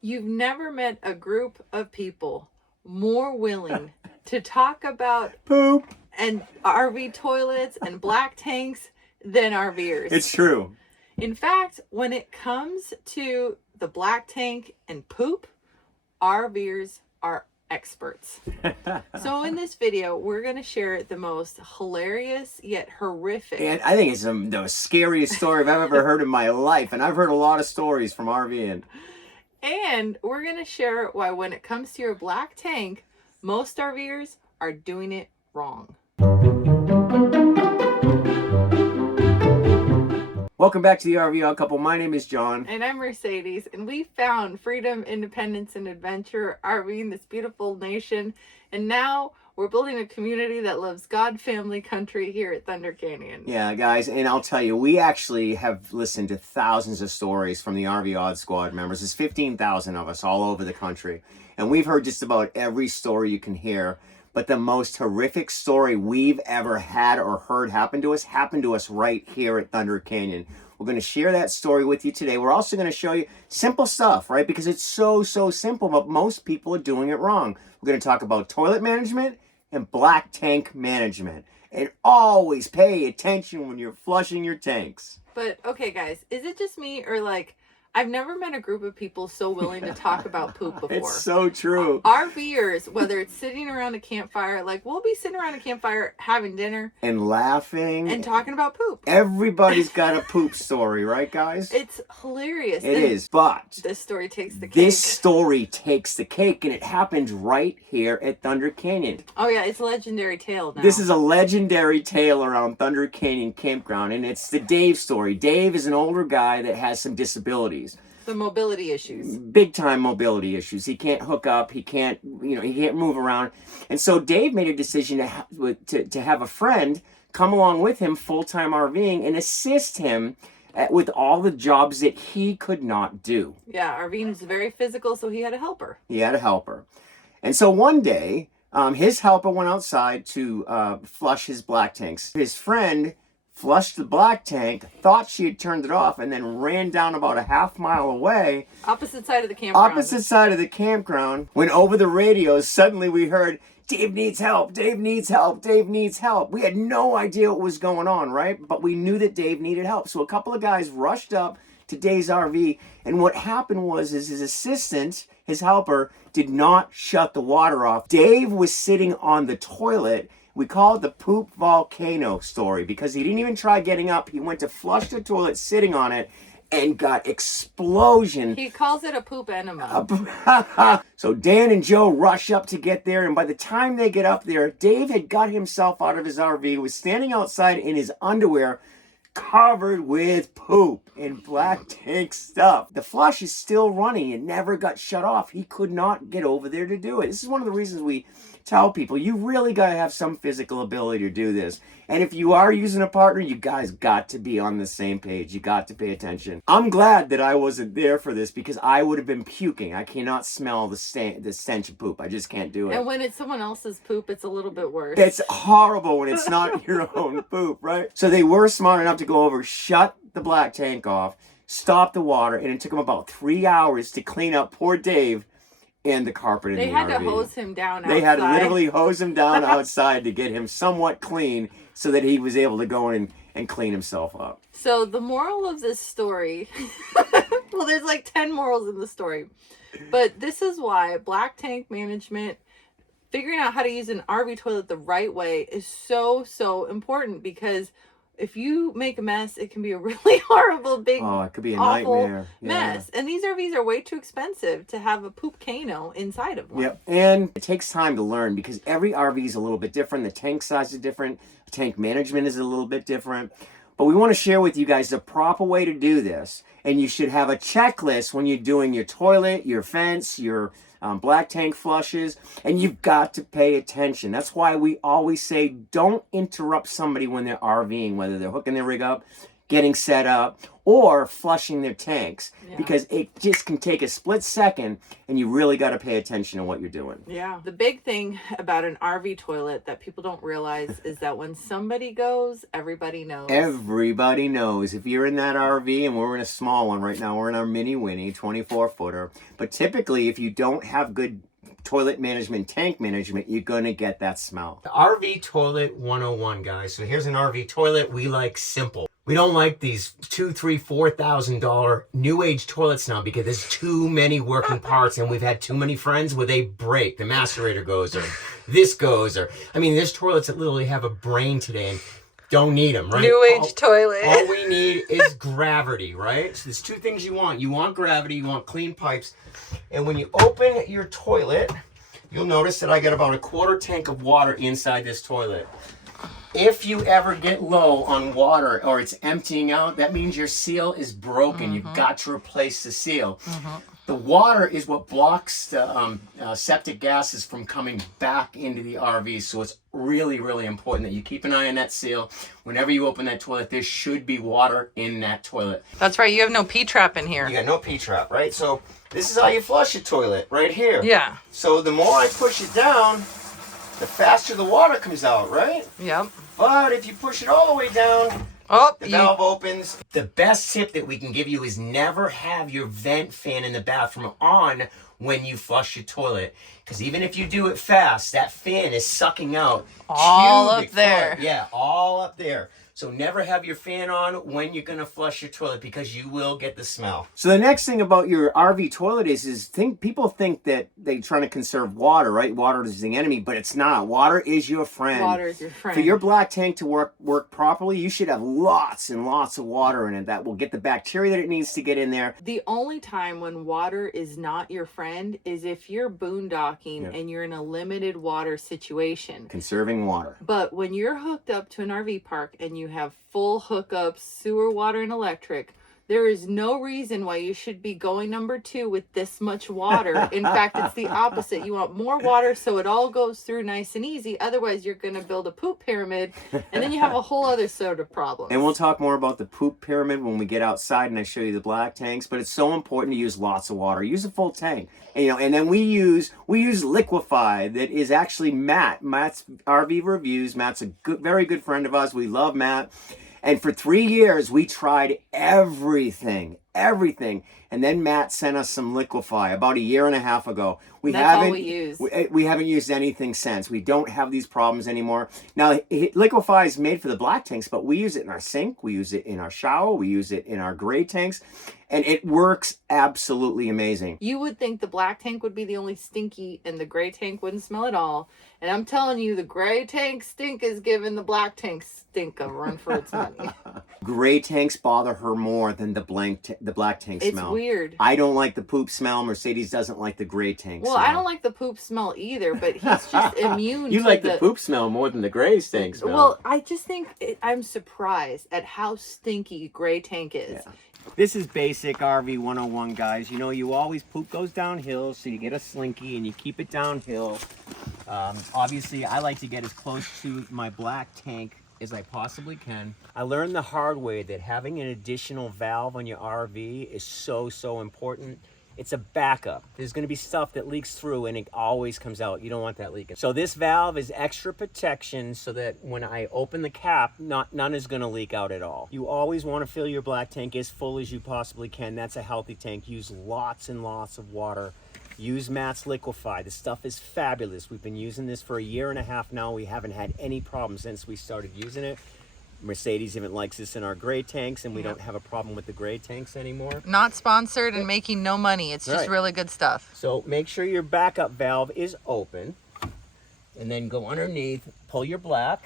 You've never met a group of people more willing to talk about Poop. and RV toilets and black tanks than RVers. It's true. In fact, when it comes to the black tank and poop, RVers are experts. So in this video, we're going to share the most hilarious yet horrific. And I think it's the scariest story I've ever heard in my life. And I've heard a lot of stories from RVing. And we're going to share why when it comes to your black tank, most RVers are doing it wrong. Welcome back to the RV Odd Couple. My name is John. And I'm Mercedes. And we found freedom, independence, and adventure RVing this beautiful nation. And now we're building a community that loves God, family, country here at Thunder Canyon. Yeah, guys. And I'll tell you, we actually have listened to thousands of stories from the RV Odd Squad members. There's 15,000 of us all over the country. And we've heard just about every story you can hear. But the most horrific story we've ever had or heard happened to us right here at Thunder Canyon. We're going to share that story with you today. We're also going to show you simple stuff, right? Because it's so simple, but most people are doing it wrong. We're going to talk about toilet management and black tank management. And always pay attention when you're flushing your tanks. But, okay, guys, is it just me or like... I've never met a group of people so willing to talk about poop before. It's so true. RVers, whether it's sitting around a campfire, like we'll be sitting around a campfire having dinner. And laughing. And talking about poop. Everybody's got a poop story, right, guys? It's hilarious. It is, but... This story takes the cake. This story takes the cake, and it happened right here at Thunder Canyon. Oh, yeah, it's a legendary tale now. This is a legendary tale around Thunder Canyon Campground, and it's the Dave story. Dave is an older guy that has some disabilities. Some mobility issues. Big time mobility issues. He can't hook up. He can't, he can't move around. And so Dave made a decision to have a friend come along with him full-time RVing and assist him with all the jobs that he could not do. Yeah, RVing is very physical, so he had a helper. He had a helper. And so one day, his helper went outside to flush his black tanks. His friend flushed the black tank, thought she had turned it off, and then ran down about a half-mile away. Opposite side of the campground. Opposite side of the campground. When over the radios, suddenly we heard, "Dave needs help, Dave needs help, Dave needs help." We had no idea what was going on, right? But we knew that Dave needed help. So a couple of guys rushed up to Dave's RV, and what happened was his assistant, his helper, did not shut the water off. Dave was sitting on the toilet. We call it the poop volcano story because he didn't even try getting up. He went to flush the toilet sitting on it and got explosion. He calls it a poop enema. So Dan and Joe rush up to get there, and by the time they get up there, Dave had got himself out of his RV, was standing outside in his underwear, covered with poop and black tank stuff. The flush is still running. It never got shut off. He could not get over there to do it. This is one of the reasons we tell people, you really got to have some physical ability to do this. And if you are using a partner, you guys got to be on the same page. You got to pay attention. I'm glad that I wasn't there for this because I would have been puking. I cannot smell the stench of poop. I just can't do it. And when it's someone else's poop, it's a little bit worse. It's horrible when it's not your own poop, right? So they were smart enough to go over, shut the black tank off, stop the water, and it took them about 3 hours to clean up poor Dave and the carpet in the RV. They had to hose him down outside. They had to literally hose him down outside to get him somewhat clean so that he was able to go in and clean himself up. So the moral of this story, well, there's like 10 morals in the story, but this is why black tank management, figuring out how to use an RV toilet the right way is so important, because if you make a mess, it can be a really horrible, big, it could be a awful nightmare. mess. And these RVs are way too expensive to have a poop cano inside of one. Yep. And it takes time to learn because every RV is a little bit different. The tank size is different. The tank management is a little bit different. But we want to share with you guys the proper way to do this. And you should have a checklist when you're doing your toilet, your fence, your black tank flushes, and you've got to pay attention. That's why we always say don't interrupt somebody when they're RVing, whether they're hooking their rig up. getting set up, or flushing their tanks, Yeah. because it just can take a split second, and you really got to pay attention to what you're doing. Yeah. The big thing about an RV toilet that people don't realize is that when somebody goes, everybody knows. Everybody knows. If you're in that RV, and we're in a small one right now, we're in our Mini Winnie 24-footer, but typically if you don't have good toilet management, tank management, you're going to get that smell. The RV toilet 101, guys. So here's an RV toilet we like simple. We don't like these $2,000, $3,000, $4,000 new age toilets now because there's too many working parts, and we've had too many friends where they break. The macerator goes, or this goes, or I mean, there's toilets that literally have a brain today and don't need them, right? New age toilet. All we need is gravity, right? So there's two things you want. You want gravity, you want clean pipes. And when you open your toilet, you'll notice that I got about a quarter tank of water inside this toilet. If you ever get low on water or it's emptying out, that means your seal is broken. You've got to replace the seal. The water is what blocks the septic gases from coming back into the RV. So it's really, really important that you keep an eye on that seal. Whenever you open that toilet, there should be water in that toilet. That's right. You have no P-trap in here. You got no P-trap, right? So this is how you flush a toilet, right here. Yeah. So the more I push it down, the faster the water comes out, right? Yep. But if you push it all the way down, the valve opens. The best tip that we can give you is never have your vent fan in the bathroom on when you flush your toilet. Because even if you do it fast, that fan is sucking out all up cubic there. foot. Yeah, all up there. So never have your fan on when you're going to flush your toilet, because you will get the smell. So the next thing about your RV toilet is people think that they're trying to conserve water, right? Water is the enemy, but it's not. Water is your friend. Water is your friend. For your black tank to work properly, you should have lots and lots of water in it that will get the bacteria that it needs to get in there. The only time when water is not your friend is if you're boondocking and you're in a limited water situation. Conserving water. But when you're hooked up to an RV park and you have full hookups, sewer, water, and electric, there is no reason why you should be going number 2 with this much water. In fact, it's the opposite. You want more water so it all goes through nice and easy. Otherwise, you're going to build a poop pyramid, and then you have a whole other sort of problem. And we'll talk more about the poop pyramid when we get outside and I show you the black tanks. But it's so important to use lots of water. Use a full tank. And, and then we use Liquify, that is actually Matt's RV Reviews. Matt's a very good friend of ours. We love Matt. And for 3 years, we tried everything. And then Matt sent us some Liquify about a year and a half ago. That's all we use. We haven't used anything since. We don't have these problems anymore. Now, Liquify is made for the black tanks, but we use it in our sink. We use it in our shower. We use it in our gray tanks. And it works absolutely amazing. You would think the black tank would be the only stinky and the gray tank wouldn't smell at all. And I'm telling you, the gray tank stink is giving the black tank stink a run for its money. Gray tanks bother her more than the black tank smell. It's weird. I don't like the poop smell. Mercedes doesn't like the gray tank smell. Well, I don't like the poop smell either, but he's just immune You to like the poop smell more than the gray tank smell. Well, I just think I'm surprised at how stinky gray tank is. Yeah. This is basic RV 101, guys. You always poop goes downhill, so you get a slinky and you keep it downhill. Obviously, I like to get as close to my black tank as I possibly can. I learned the hard way that having an additional valve on your RV is so important. It's a backup. There's going to be stuff that leaks through and it always comes out. You don't want that leaking. So this valve is extra protection so that when I open the cap, none is going to leak out at all. You always want to fill your black tank as full as you possibly can. That's a healthy tank. Use lots and lots of water. Use Matt's Liquify. The stuff is fabulous. We've been using this for a year and a half now. We haven't had any problems since we started using it. Mercedes even likes this in our gray tanks, and we don't have a problem with the gray tanks anymore. Not sponsored and making no money. It's just really good stuff. So make sure your backup valve is open, and then go underneath, pull your black.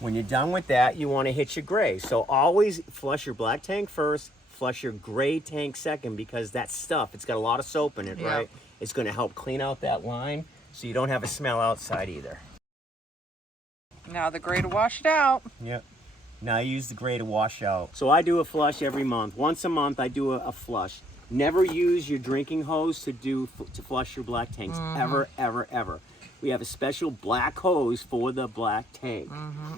When you're done with that, you want to hit your gray. So always flush your black tank first, flush your gray tank second, because that stuff, it's got a lot of soap in it, right? It's going to help clean out that line so you don't have a smell outside either. Now the gray to wash it out. Yep. Now I use the gray to wash out. So I do a flush every month. Once a month I do a flush. Never use your drinking hose to flush your black tanks. Ever. we have a special black hose for the black tank.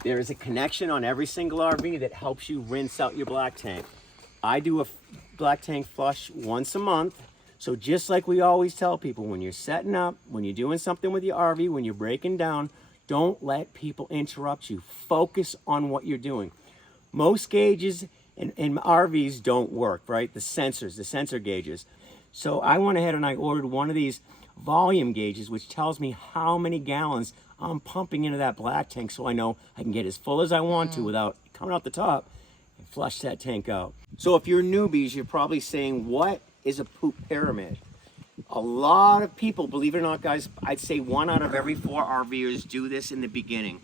There is a connection on every single RV that helps you rinse out your black tank. I do a black tank flush once a month. So just like we always tell people, when you're setting up, when you're doing something with your RV, when you're breaking down, don't let people interrupt you. Focus on what you're doing. Most gauges in RVs don't work, right? The sensors, the sensor gauges. So I went ahead and I ordered one of these volume gauges, which tells me how many gallons I'm pumping into that black tank, so I know I can get as full as I want to without coming out the top and flush that tank out. So if you're newbies, you're probably saying, what is a poop pyramid? A lot of people, believe it or not, guys, I'd say 1 out of every 4 RVers do this in the beginning.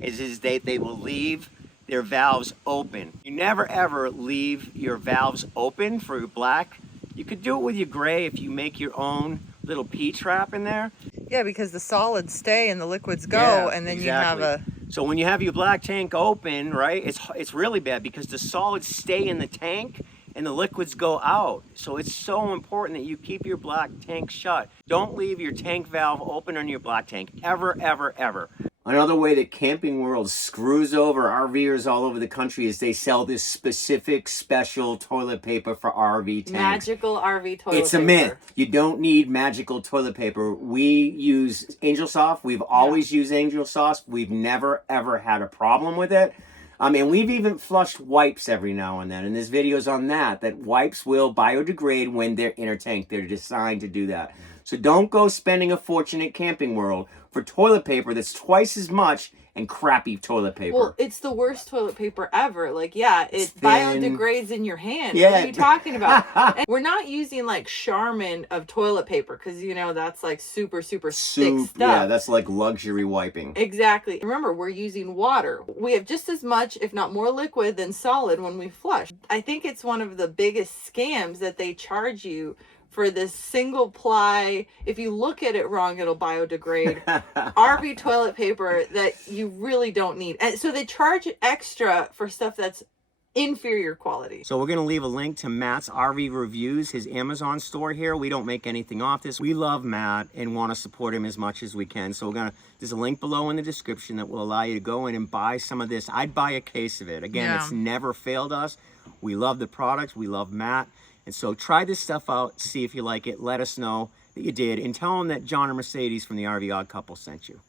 Is they will leave their valves open. You never ever leave your valves open for your black. You could do it with your gray if you make your own little P-trap in there. Yeah, because the solids stay and the liquids go, Yeah, and then exactly. you have a... So when you have your black tank open, right, it's really bad because the solids stay in the tank and the liquids go out. So it's so important that you keep your black tank shut. Don't leave your tank valve open on your black tank, ever, ever, ever. Another way that Camping World screws over RVers all over the country is they sell this specific special toilet paper for RV tanks. Magical RV toilet paper. It's a myth. You don't need magical toilet paper. We use Angel Soft. We've always used Angel Soft. We've never, ever had a problem with it. And we've even flushed wipes every now and then. And there's videos on that wipes will biodegrade when they're in a tank. They're designed to do that. So don't go spending a fortune at Camping World for toilet paper that's twice as much and crappy toilet paper. Well, it's the worst toilet paper ever. Like, yeah, it thin. Biodegrades in your hand. Yeah. What are you talking about? And we're not using like Charmin of toilet paper because, you know, that's like super thick stuff. Yeah, that's like luxury wiping. Exactly. Remember, we're using water. We have just as much, if not more liquid than solid when we flush. I think it's one of the biggest scams that they charge you for this single ply, if you look at it wrong, it'll biodegrade, RV toilet paper that you really don't need. And so they charge extra for stuff that's inferior quality. So we're going to leave a link to Matt's RV Reviews, his Amazon store here. We don't make anything off this. We love Matt and want to support him as much as we can. So there's a link below in the description that will allow you to go in and buy some of this. I'd buy a case of it. Again, It's never failed us. We love the products. We love Matt. And so try this stuff out, see if you like it. Let us know that you did, and tell them that John or Mercedes from the RV Odd Couple sent you.